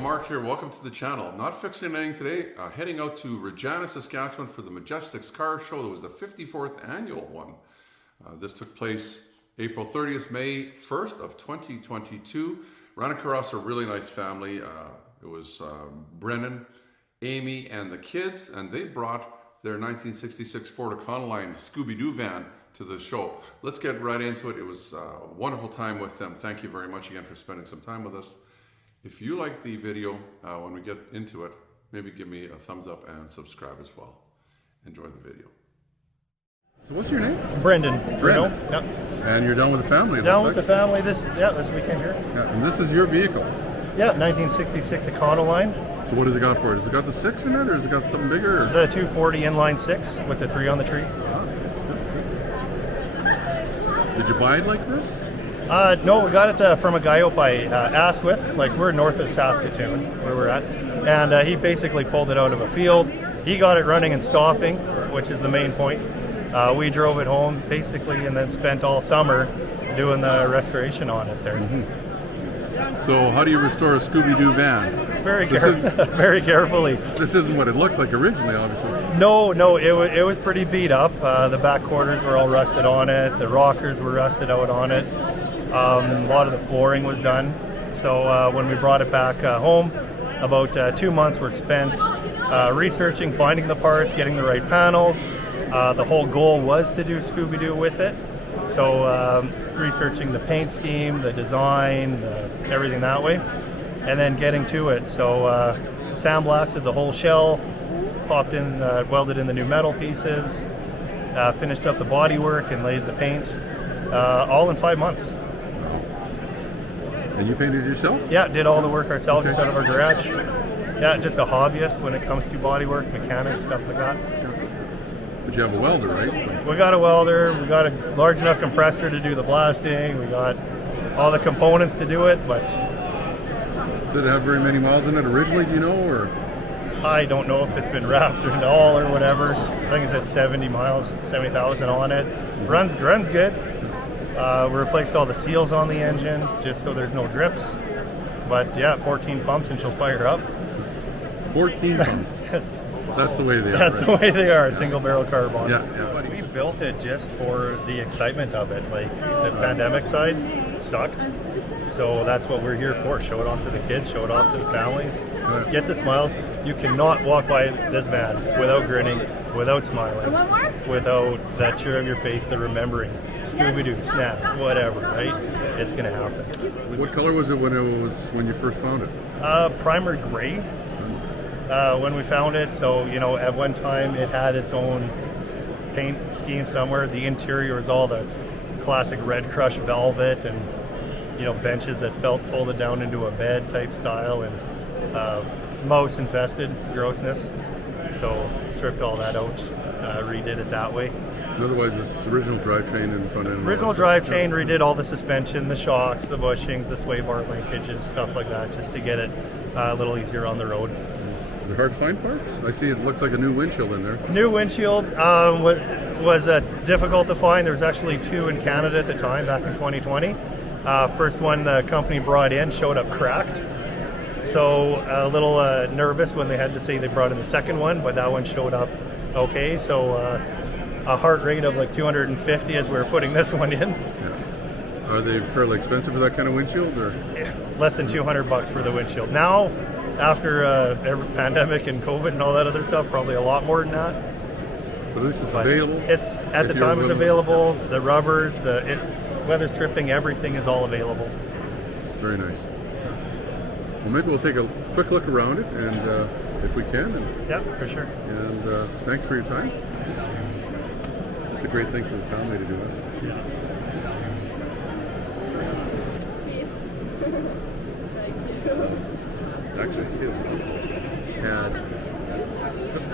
Mark here. Welcome to the channel. Not fixing anything today. Heading out to Regina, Saskatchewan for the Majestics car show. That was the 54th annual one. This took place April 30th, May 1st of 2022. Ran across a really nice family. It was Brennan, Amy, and the kids, and they brought their 1966 Ford Econoline Scooby Doo van to the show. Let's get right into it. It was a wonderful time with them. Thank you very much again for spending some time with us. If you like the video, when we get into it, maybe give me a thumbs up and subscribe as well. Enjoy the video. So what's your name? Brendan. Brendan. Yep. And you're down with the family? Down with the family this weekend here. Yeah, and this is your vehicle? Yeah, 1966 Econoline. So what has it got for it? Has it got the 6 in it, or has it got something bigger? Or? The 240 inline 6 with the 3 on the tree. Did you buy it like this? No, we got it from a guy out by Asquith. Like, we're north of Saskatoon, where we're at. And he basically pulled it out of a field. He got it running and stopping, which is the main point. We drove it home, basically, and then spent all summer doing the restoration on it there. Mm-hmm. So how do you restore a Scooby-Doo van? Very carefully. This isn't what it looked like originally, obviously. No, it was pretty beat up. The back quarters were all rusted on it. The rockers were rusted out on it. A lot of the flooring was done. So when we brought it back home, about 2 months were spent researching, finding the parts, getting the right panels. The whole goal was to do Scooby Doo with it. So researching the paint scheme, the design, everything that way, and then getting to it. So sandblasted the whole shell, popped in, welded in the new metal pieces, finished up the bodywork and laid the paint, all in 5 months. And you painted it yourself? Yeah, did all the work ourselves out of our garage. Yeah, just a hobbyist when it comes to bodywork, mechanics, stuff like that. But you have a welder, right? We got a welder, we got a large enough compressor to do the blasting, we got all the components to do it, but... Did it have very many miles in it originally, do you know, or...? I don't know if it's been wrapped or all or whatever. I think it's at 70 miles, 70,000 on it. Runs good. We replaced all the seals on the engine just so there's no drips. But yeah, 14 pumps and she'll fire up. 14 pumps? That's the way they are. That's the way they are, a single barrel carbon. Yeah. We built it just for the excitement of it. Like, the pandemic side sucked. So that's what we're here for. Show it off to the kids, show it off to the families. Get the smiles. You cannot walk by this van without grinning, without smiling, without that cheer on your face, the remembering. Scooby-Doo, snaps, whatever, right? It's going to happen. What color was it when you first found it? Primer gray when we found it. So, at one time it had its own paint scheme somewhere. The interior was all the classic red crushed velvet and, benches that felt folded down into a bed type style and mouse infested grossness. So stripped all that out, redid it that way. Otherwise, it's original drivetrain in the front end. Original drivetrain, redid all the suspension, the shocks, the bushings, the sway bar linkages, stuff like that, just to get it a little easier on the road. Is it hard to find parts? I see it looks like a new windshield in there. New windshield was difficult to find. There was actually 2 in Canada at the time, back in 2020. First one the company brought in showed up cracked. So a little nervous when they had to say they brought in the second one, but that one showed up okay. So a heart rate of like 250 as we were putting this one in. Yeah. Are they fairly expensive for that kind of windshield, or? Yeah, less than $200 for the windshield. Now, after every pandemic and COVID and all that other stuff, probably a lot more than that. But this is available? It's at the time it's available. The rubbers, the weather stripping, everything is all available. Very nice. Well, maybe we'll take a quick look around it, and if we can. Yeah, for sure. And thanks for your time. It's a great thing for the family to do that. Yeah. Actually, his uncle had just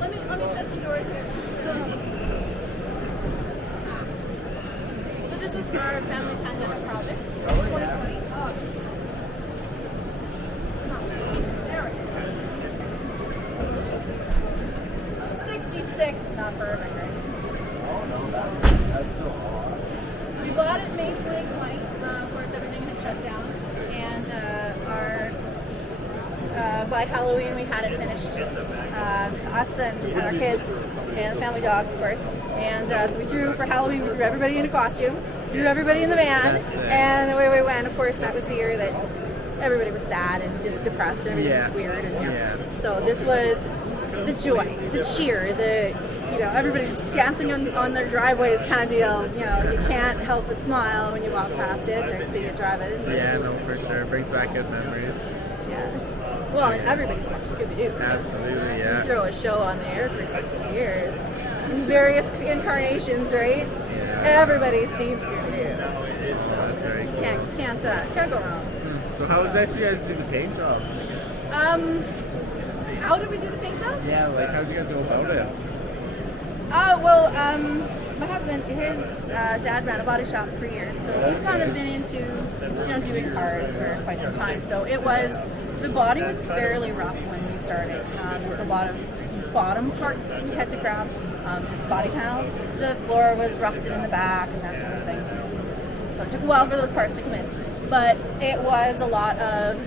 Let me shut the door here. So this was our family pandemic project. 2020. There we go. 66 by Halloween we had it finished. Us and our kids and the family dog, of course. And so we threw for Halloween. We threw everybody in a costume, threw everybody in the van, and away we went. Of course, that was the year that everybody was sad and just depressed. And everything was weird. And so this was the joy, the cheer, the everybody's dancing on their driveways kind of deal. You can't help but smile when you walk past it or see it drive it. Yeah, no, for sure. Brings back good memories. Yeah. Well, and everybody's watched Scooby Doo. Absolutely, yeah. We throw a show on the air for 60 years in various incarnations, right? Yeah. Everybody's seen Scooby Doo. That's very cool. Can't go wrong. So how did you guys do the paint job? How did we do the paint job? Yeah, like how did you guys go about it? My husband, his dad ran a body shop for years, so he's kind of been into, doing cars for quite some time. So the body was fairly rough when we started. There was a lot of bottom parts we had to grab, just body panels. The floor was rusted in the back and that sort of thing. So it took a while for those parts to come in. But it was a lot of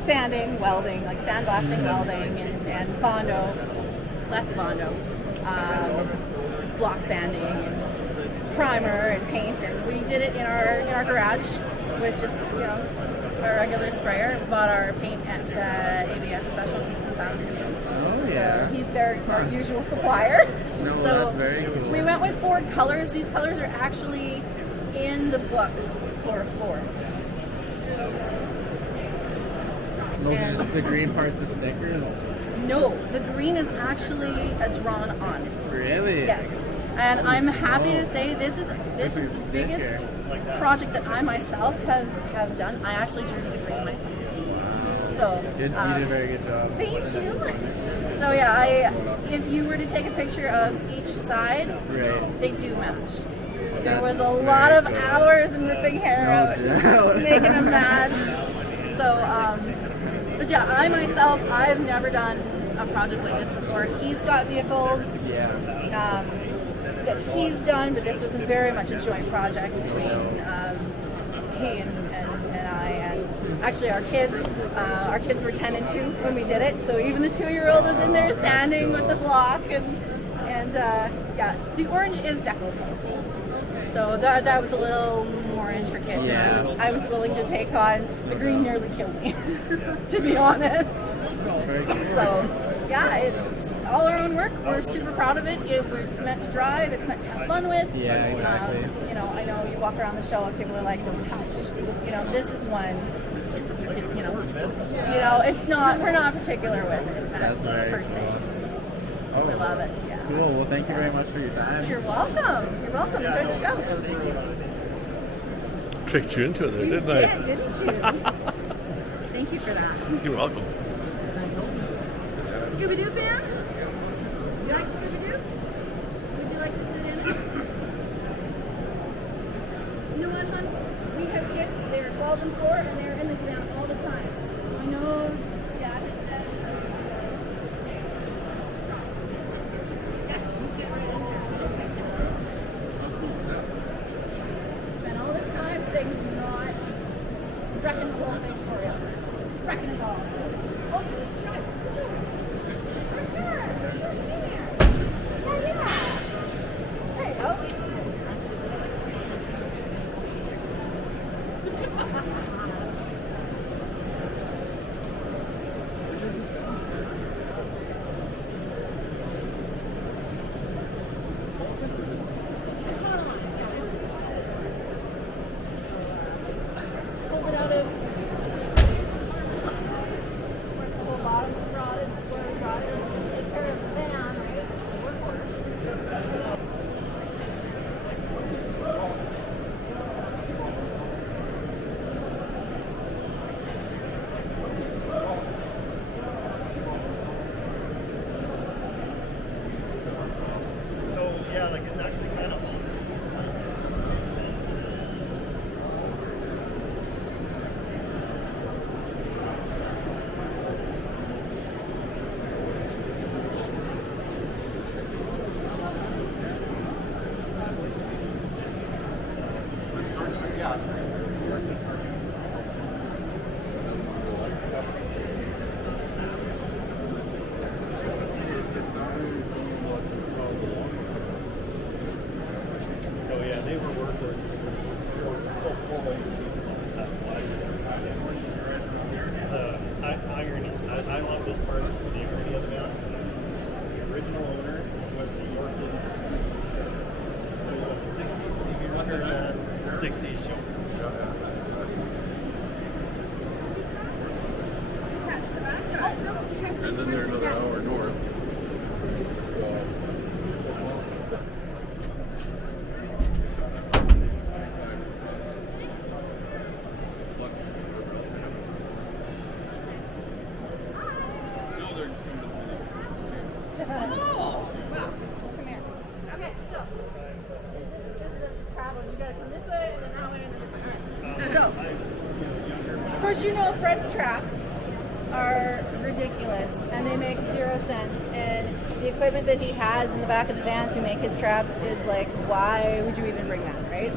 sanding, welding, like sandblasting, welding, and Bondo, less Bondo. Block sanding and primer and paint, and we did it in our garage with just our regular sprayer. We bought our paint at ABS Specialties in Saskatoon. Oh yeah. So they're our usual supplier. No, so that's very cool. We went with Ford colors. These colors are actually in the book for Ford. Those are just the green parts, the stickers. No, the green is actually a drawn on. Really? Yes. And I'm happy to say this is the biggest project that I myself have done. I actually drew the green myself. So You did a very good job. thank you. So yeah, if you were to take a picture of each side, Right. they do match. There That's was a lot of very cool. hours and ripping hair out, No just doubt. making them match. So, but yeah, I myself, I've never done a project like this before. He's got vehicles Yeah. that he's done, but this was very much a joint project between he and I, and actually our kids. Our kids were 10 and 2 when we did it, so even the 2-year-old was in there sanding with the block, and yeah, the orange is definitely purple. So that was a little more intricate than I was willing to take on. The green nearly killed me, to be honest. Very cool. So yeah, it's all our own work. We're super proud of it. It's meant to drive. It's meant to have fun with. Yeah, exactly. I know you walk around the show and people are like, "Don't touch." This is one. It's not. We're not particular with it That's very per se. Oh, We love it. Yeah. cool. Well, thank you very much for your time. You're welcome. You're welcome. Enjoy the show. Tricked you into it there, You didn't I? did, didn't you? Thank you for that. You're welcome. Scooby Doo fan? Do you like Scooby Doo? Would you like to sit in it? You know what, hon? We have kids. They're 12 and 4, and they're in this van all the time. I know Dad has said. Yes, you get right in there. Spend all this time saying do not wrecking the whole thing for you. Wrecking it all. Oh, let's try it. For sure. Yeah. There you go. Pulled it out of. Of course, the whole bottom was rotted. The floor was rotted. Just take care of the van, right? and then they're another hour north. No, they're just coming to the Oh, wow. Come here. Okay, so this is the travel. You gotta come this way, and then that way, and then this way. All right. So, of course, you know Fred's traps are ridiculous, and they make 0 cents. And the equipment that he has in the back of the van to make his traps is like, why would you even bring that, right?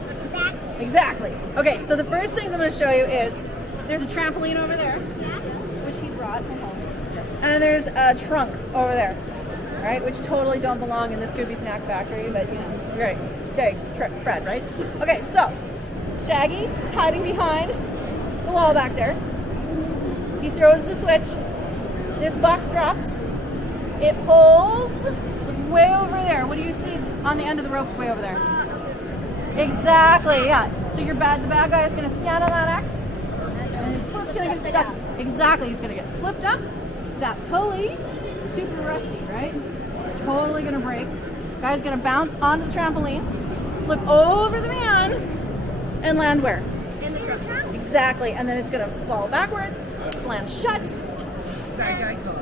Exactly. Okay, so the first things I'm going to show you is there's a trampoline over there, which he brought from home. And there's a trunk over there, right? Which totally don't belong in the Scooby Snack Factory, but you know, great. Okay, Fred, right? Okay, so Shaggy is hiding behind the wall back there. He throws the switch. This box drops. It pulls way over there. What do you see on the end of the rope way over there? Exactly, yeah. So the bad guy is going to stand on that X. And his foot's going to get stuck. Exactly, he's going to get flipped up. That pulley, super rusty, right? It's totally going to break. Guy's going to bounce onto the trampoline, flip over the van, and land where? In the truck. Exactly, and then it's going to fall backwards, slam shut,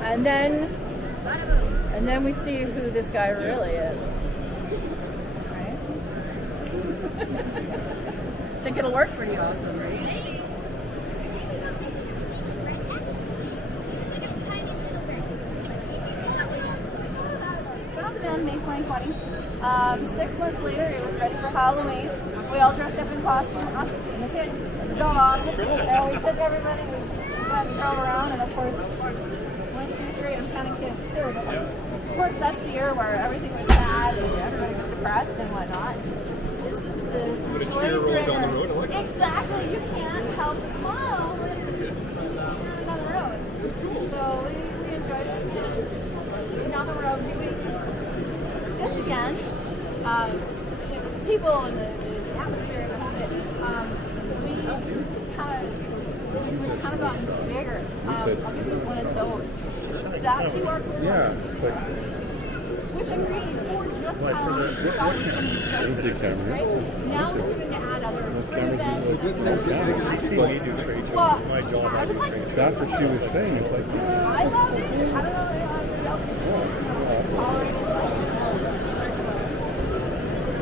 and then we see who this guy really is. Right? Think it'll work pretty awesome, right? Maybe. Found the van May 2020. 6 months later, it was ready for Halloween. We all dressed up in costume, us and the kids, and the dog, and we took everybody, we went and drove around, and of course, 1, 2, 3, I'm counting kids too, but of course that's the year where everything was sad, and everybody was depressed and whatnot. It's just this joy bringer. Exactly, you can't help but smile when you're on the road. So we enjoyed it, and now that we're out doing this again, people in the atmosphere behind it, we've kind of gotten bigger. I'll give you one of those. That QR code. Yeah. Which I'm reading for just how long it's going to be That's a big camera. right? Now we're starting to add other events. My job, I would like to. That's what she was saying. It's like, I love it. I don't know if anybody else is tolerate it.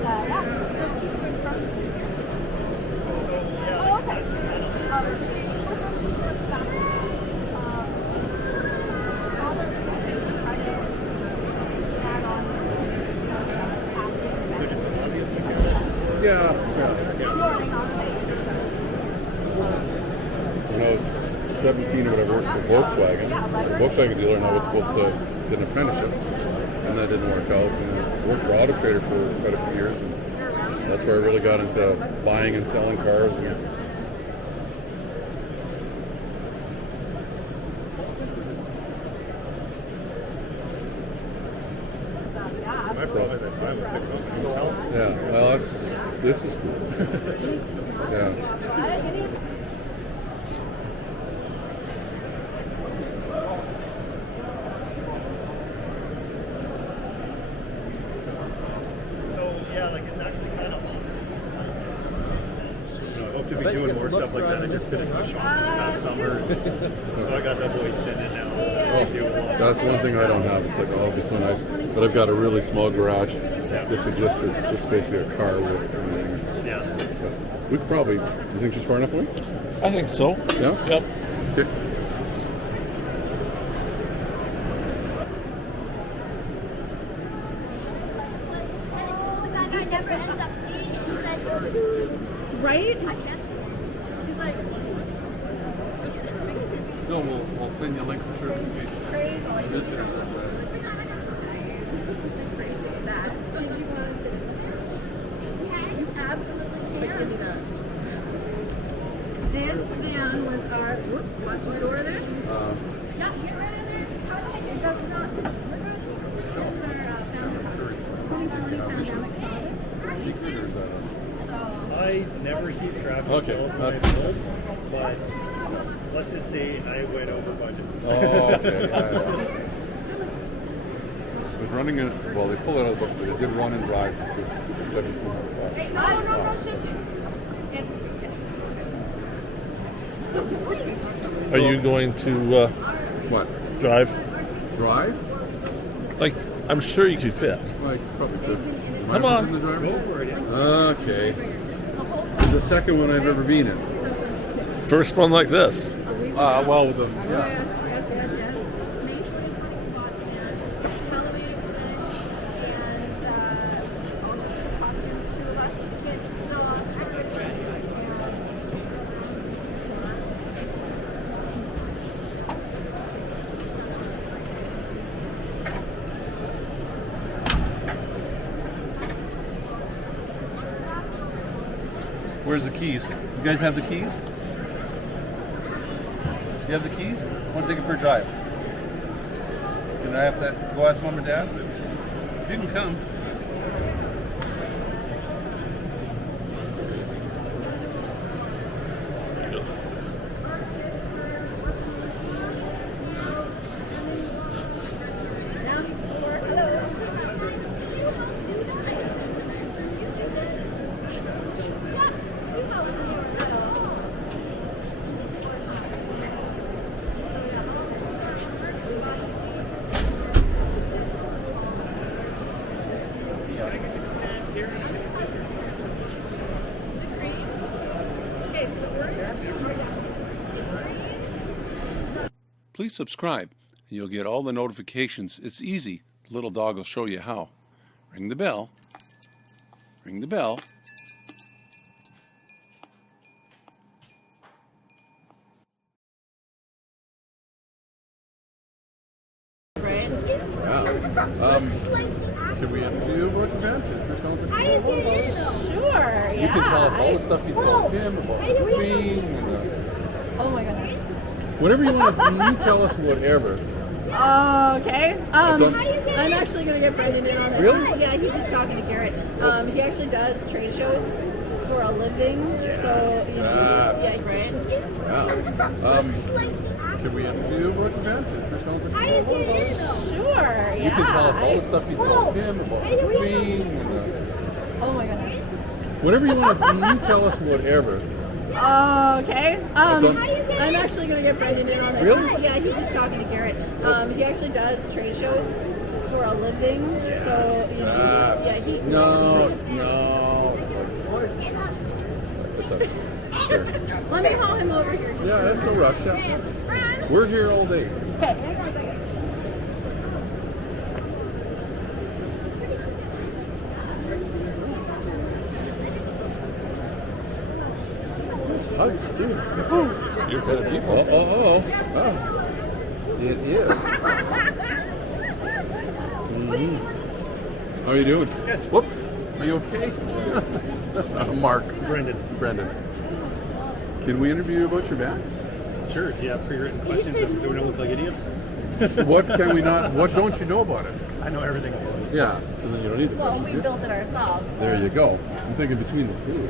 Yeah. So it's from. Oh, okay. We're from just north of Saskatoon. All the I think add on. So just obvious mechanics. yeah. Snorting on the base. When I was 17 or whatever, I worked for Volkswagen, a Volkswagen dealer, and I was supposed to get an apprenticeship, and that didn't work out. And I worked for Auto Trader for quite a few years, and that's where I really got into buying and selling cars. And My problem is I drive a fix one myself. yeah, well, this is cool. Yeah. So yeah, like it's actually kind of. I hope to be doing more stuff like that. I just finished my shop this past summer, so I got that boy extended now. That's one thing I don't have. It's like, oh, it'd be so nice. But I've got a really small garage. It's just basically a car with everything. Yeah. But we could probably, do you think she's far enough away? I think so. Yeah? Yep. Okay. That guy never ends up seeing it. He's like, Right? I can't see it. He's like No, we'll send you a link for sure. crazy. Visitors like that. Appreciate that. Did you want to sit? You absolutely can. This van was our. Whoops! Watch the door there. Yeah, get right in there. It does not. We're good. This is our family 2020 pandemic product. So. I never keep track of Okay, bills when I that's- build, but Let's just say I went over budget. Oh, okay. Yeah. It was running in, well, they pulled it out of the book, but they did one in drive. This is $1,700. Are you going to What? drive? Drive? Like, I'm sure you could fit. Like, probably could. Come on. In the driver? Go for it. Yeah. Okay. The second one I've ever been in. First one like this. Well, with them. Yeah. Yes. May 2020 bought and Halloween Xfinity and costume, two of us, kids. Where's the keys? You guys have the keys? You have the keys? I want to take it for a drive. Can I have to go ask Mom and Dad? You can come. Please subscribe, and you'll get all the notifications. It's easy. The little dog will show you how. Ring the bell. Ring the bell. Right? Yeah. Can we interview about the event? Is there something? Sure. You can tell us all the stuff you told him about the queen. And, Oh my goodness. whatever you want to you tell us whatever. Okay. So- I'm actually going to get Brendan in on this. Really? Yeah, he's just talking to Garrett. He actually does trade shows for a living. So, you know, yeah, right? Yeah. Can we interview about the event? Is there something? Sure. Yeah. You can tell us all the stuff you told him about the queen. And, Oh my goodness. whatever you want to you tell us whatever. Okay. So- I'm actually going to get Brendan in on this. Really? Yeah, he's just talking to Garrett. He actually does trade shows for a living. So, you know, yeah, he. No. It's okay. Sure. Let me call him over here. Yeah, that's no rush. Yeah. We're here all day. Okay. Hang on a second. Hugs too. You're for the people. Oh. It is. How are you doing? Whoop. Are you okay? Mark. Brendan. Brendan. Can we interview you about your band? Sure. If you have pre-written questions, so we don't look like idiots. What can we not? What don't you know about it? I know everything about it. Yeah. So then you don't need the Well, questions. we built it ourselves. There you go. I'm thinking between the two.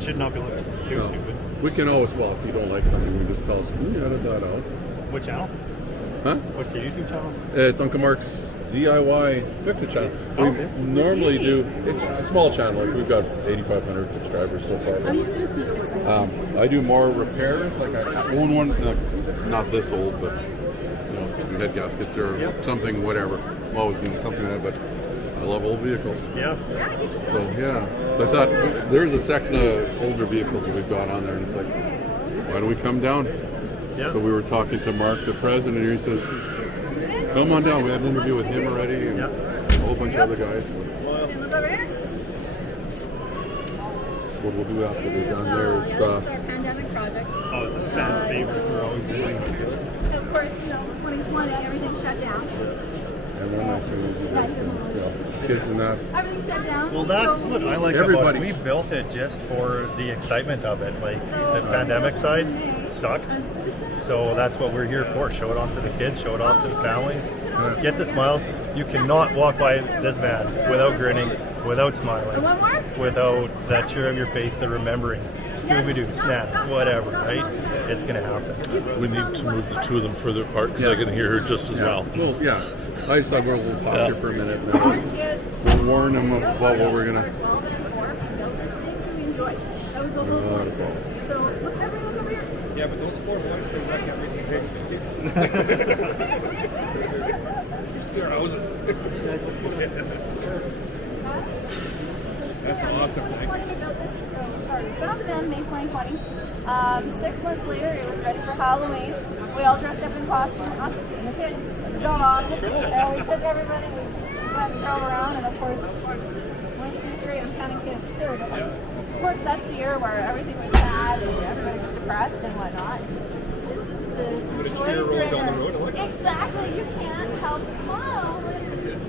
Should not be looking. It's too No. stupid. We can always, well, if you don't like something, we can just tell us, you edit that out. What channel? Huh? What's your YouTube channel? It's Uncle Mark's DIY Fix-It channel. We Okay. normally do, it's a small channel, like we've got 8,500 subscribers so far. I do more repairs, like I own one, not this old, but you know, some head gaskets or something, whatever. I'm always doing something like that, but I love old vehicles. Yeah. So yeah, so I thought there's a section of older vehicles that we've got on there, and it's like, why don't we come down? Yeah. So we were talking to Mark, the president here. He says, "Come on down." We had an interview with him already, and a whole bunch of other guys. Look over here. What we'll do after we're done there Yeah, is, this is our pandemic project. Oh, it's a fan favorite. We're always busy. Of course, you know, 2020, everything shut down. and then I see kids and that. Everything shut down. Well, that's what I like Everybody. about it. We built it just for the excitement of it. Like, the pandemic side sucked. So that's what we're here for. Show it off to the kids, show it off to the families. Get the smiles. You cannot walk by this man without grinning, without smiling, One more? without that cheer on your face, the remembering. Scooby Doo, snaps, whatever, right? it's going to happen. We need to move the two of them further apart because I can hear her just as well. Well, yeah. I just thought we'll talk Yeah. here for a minute. And then we'll warn them about what we're gonna. Yeah, but those 4 points can wreck everything big Steer houses. That's awesome. Found it in May 2020. 6 months later, it was ready for Halloween. We all dressed up in costume, us and the kids, and the dog, and we took everybody, we went and drove around, and of course, 1, 2, 3, I'm counting kids. There we go. Of course, that's the year where everything was sad and everybody was depressed and whatnot. This is the joy. Exactly, you can't help but smile when you're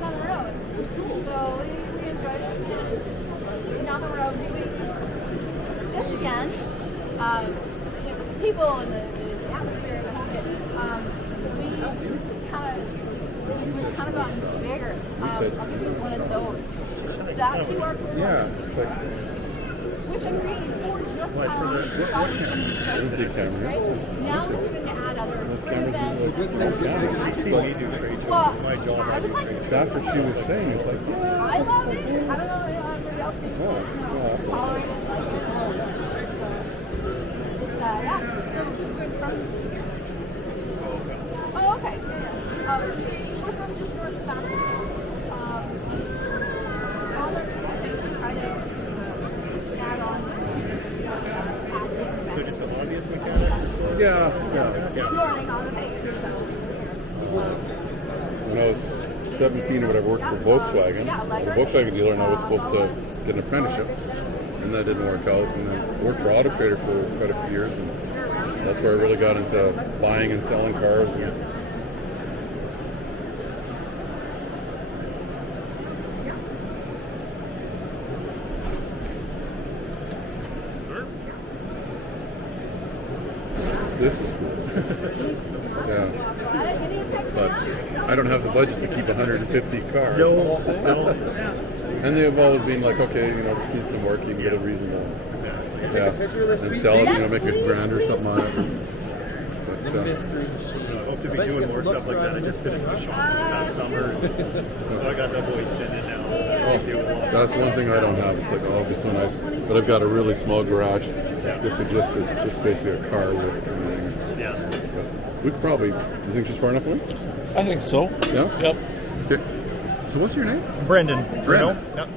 on the road. So we enjoyed it, and now that we're out doing this again, people in the atmosphere, the whole bit, we've kind of gotten bigger. I'll give you one of those. That QR code. Yeah. It's like, Which I'm creating for just how we thought it was going to be. big camera. Right? Now we're starting to add other events. My job. I would like to. That's what she was saying. It's like, I love it. I don't know if everybody else seems to tolerate it like it. So, it's, yeah. So, it's from here. Oh, okay. Yeah. We're from just north of Saskatoon. All there is, I think, we try to add on. So just an obvious mechanic store? yeah. This morning on the page. So. When I was 17 or whatever, I worked for Volkswagen, the Volkswagen dealer, and I was supposed to get an apprenticeship, and that didn't work out. And then worked for Auto Trader for quite a few years, and that's where I really got into buying and selling cars. And this is cool. Yeah. But I don't have the budget to keep 150 cars. No. And they've always been like, okay, just need some work, you can get a reasonable. Yeah. And sell it, make a grand or something on it. But, I hope to be doing more stuff like that. I just finished my shop this past summer, so I got double extended now. that's one thing I don't have. It's like, oh, it'd be so nice. But I've got a really small garage. It's just basically a car with everything. Yeah. But we could probably, do you think she's far enough away? I think so. Yeah? Yep. Okay. So what's your name? Brendan. Brendan. Yep.